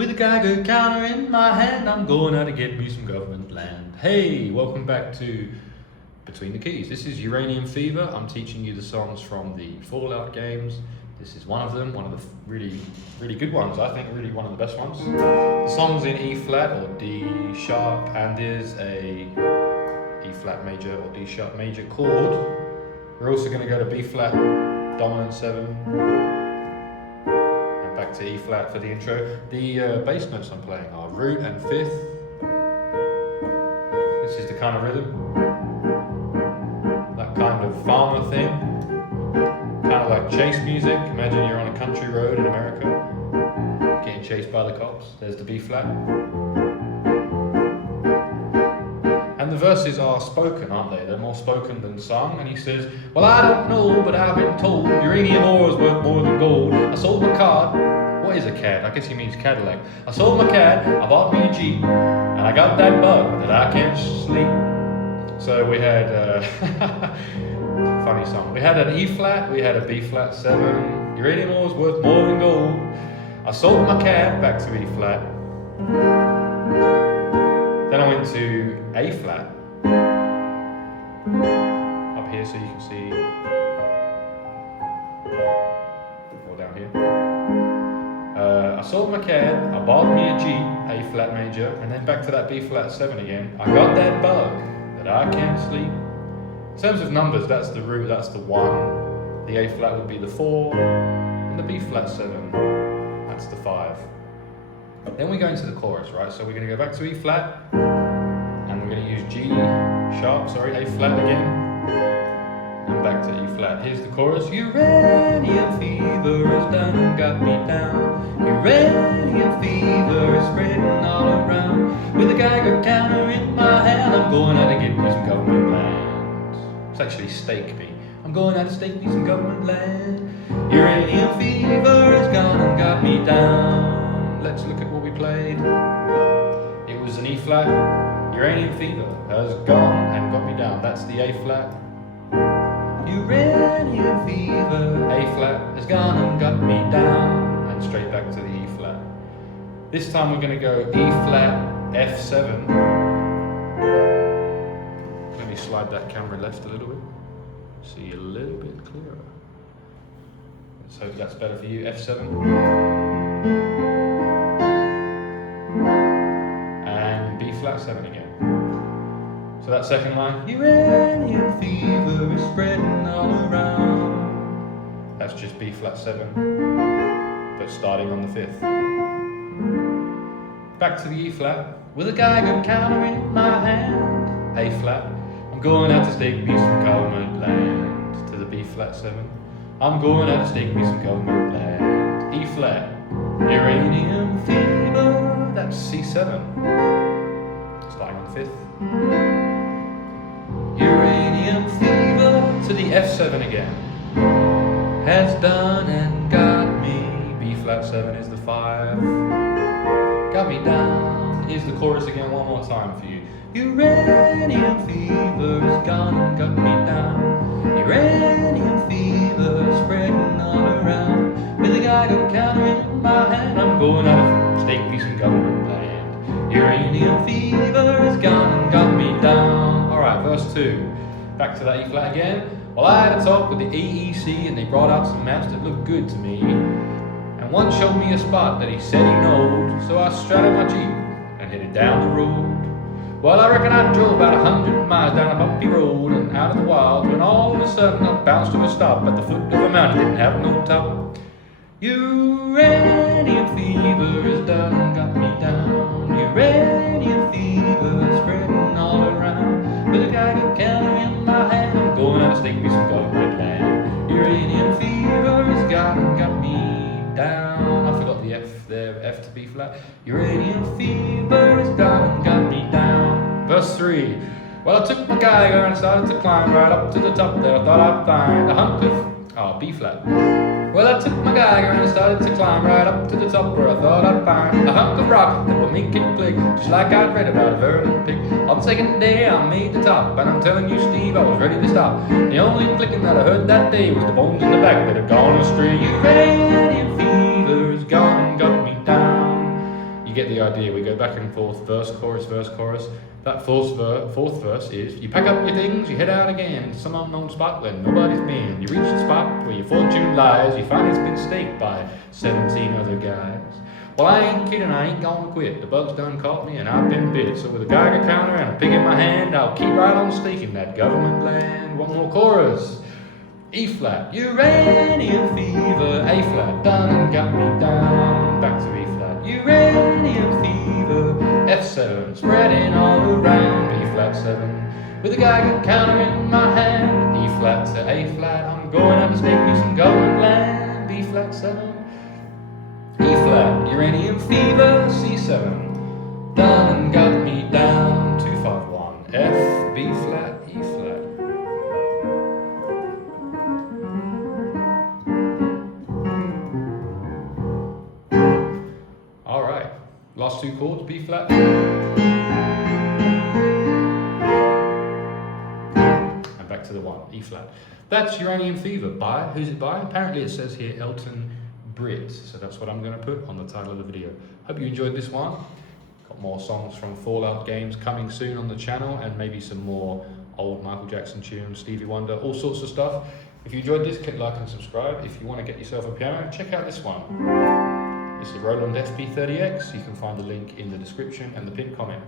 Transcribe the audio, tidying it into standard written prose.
With a Geiger counter in my hand, I'm going out to get me some government land. Hey, welcome back to Between the Keys. This is Uranium Fever. I'm teaching you the songs from the Fallout games. This is one of them, one of the really good ones, I think, really one of the best ones. The song's in E flat or D sharp, and there's a E flat major or D sharp major chord. We're also going to go to B flat dominant 7, and back to E flat for the intro. The bass notes I'm playing are root and fifth. This is the kind of rhythm, that kind of farmer thing, kind of like chase music. Imagine you're on a country road in America, getting chased by the cops. There's the B flat. And the verses are spoken, aren't they? They're more spoken than sung. And he says, well, I don't know, but I've been told uranium ore is worth more than gold. I sold my car. What is a cad? I guess he means Cadillac. I sold my cad, I bought me a Jeep, and I got that bug that I can't sleep. So we had, funny song. We had an E flat, we had a B flat 7. Uranium ore is worth more than gold. I sold my cad, back to E flat. Then I went to A flat, up here so you can see, or down here. I sold my cad, I bought me a Jeep, A flat major, and then back to that B flat 7 again. I got that bug that I can't sleep. In terms of numbers, that's the root, that's the 1. The A flat would be the 4, and the B flat 7, that's the 5. Then we go into the chorus, right? So we're going to go back to E flat, and we're going to use G sharp, A flat again, and back to E flat. Here's the chorus. Uranium fever has done got me down. Uranium fever is spreading all around. With a Geiger counter in my hand, I'm going out to get me some government land. It's actually stake me. I'm going out to stake me some government land. Uranium fever has gone and got me down. Let's look at what we played. It was an E flat. Uranium fever has gone and got me down. That's the A flat. Uranium fever, A flat, has gone and got me down. And straight back to the E flat. This time we're going to go E flat, F7. Let me slide that camera left a little bit. See a little bit clearer. Let's hope that's better for you. F7. Flat 7 again. So that second line, uranium fever is spreading all around. That's just B flat 7, but starting on the 5th. Back to the E flat, with a Geiger counter in my hand. A flat, I'm going out to stake me some government land. To the B flat 7, I'm going out to stake me some government land. E flat, uranium fever, that's C7. Starting on the 5th. Uranium fever to the F7 again. Has done and got me. B flat 7 is the 5. Got me down. Here's the chorus again one more time for you. Uranium fever has gone and got me down. Uranium fever spreading all around. With a Geiger counter in my hand, I'm going out to stake me some government land. Uranium fever has gone and got me down. Alright, verse 2. Back to that E flat again. Well, I had a talk with the EEC and they brought out some maps that looked good to me. And one showed me a spot that he said he knowed. So I straddled my Jeep and headed down the road. Well, I reckon I drove about 100 miles down a bumpy road and out of the wild, when all of a sudden I bounced to a stop at the foot of a mountain that didn't have no top. Uranium fever has done and got me down. Uranium fever spreading all around. With a Geiger counter in my hand, I'm going out to stake me some government land. Uranium fever has got and got me down. I forgot the F there, F to B flat. Uranium fever has done and got me down. Verse 3. Well, I took my Geiger and I started to climb right up to the top there. I thought I'd find a hunk of, B flat. Well, I took my Geiger and I started to climb right up to the top where I thought I'd find a hunk of rock that would make it click, just like I'd read about a vermin pig. On the second day I made the top, and I'm telling you, Steve, I was ready to stop. The only clicking that I heard that day was the bones in the back that had gone astray. Uranium fever has gone and got me down. you get the idea. We go back and forth, verse, chorus, verse, chorus. That fourth verse is, you pack up your things, you head out again to some unknown spot where nobody's been. You reach the spot where your fortune lies, you find it's been staked by 17 other guys. Well, I ain't kidding, I ain't gonna quit. The bug's done caught me and I've been bit. So with a Geiger counter and a pig in my hand, I'll keep right on staking that government land. One more chorus. E flat, uranium fever. A flat, done and got me down. Back to E flat, uranium fever. F7, spreading all around. B flat 7, with a Geiger counter in my hand. E flat to A flat, I'm going out to stake me some government land. B flat 7. E flat, uranium fever, C7, done and got me down, 251, F, B flat, E flat. All right, last two chords, B flat. And back to the 1, E flat. That's Uranium Fever by, who's it by? Apparently it says here Elton Britt, so that's what I'm going to put on the title of the video. Hope you enjoyed this one. Got more songs from Fallout games coming soon on the channel, and maybe some more old Michael Jackson tunes, Stevie Wonder, all sorts of stuff. If you enjoyed this, click like and subscribe. If you want to get yourself a piano, check out this one. This is Roland FP-30X. You can find the link in the description and the pinned comment.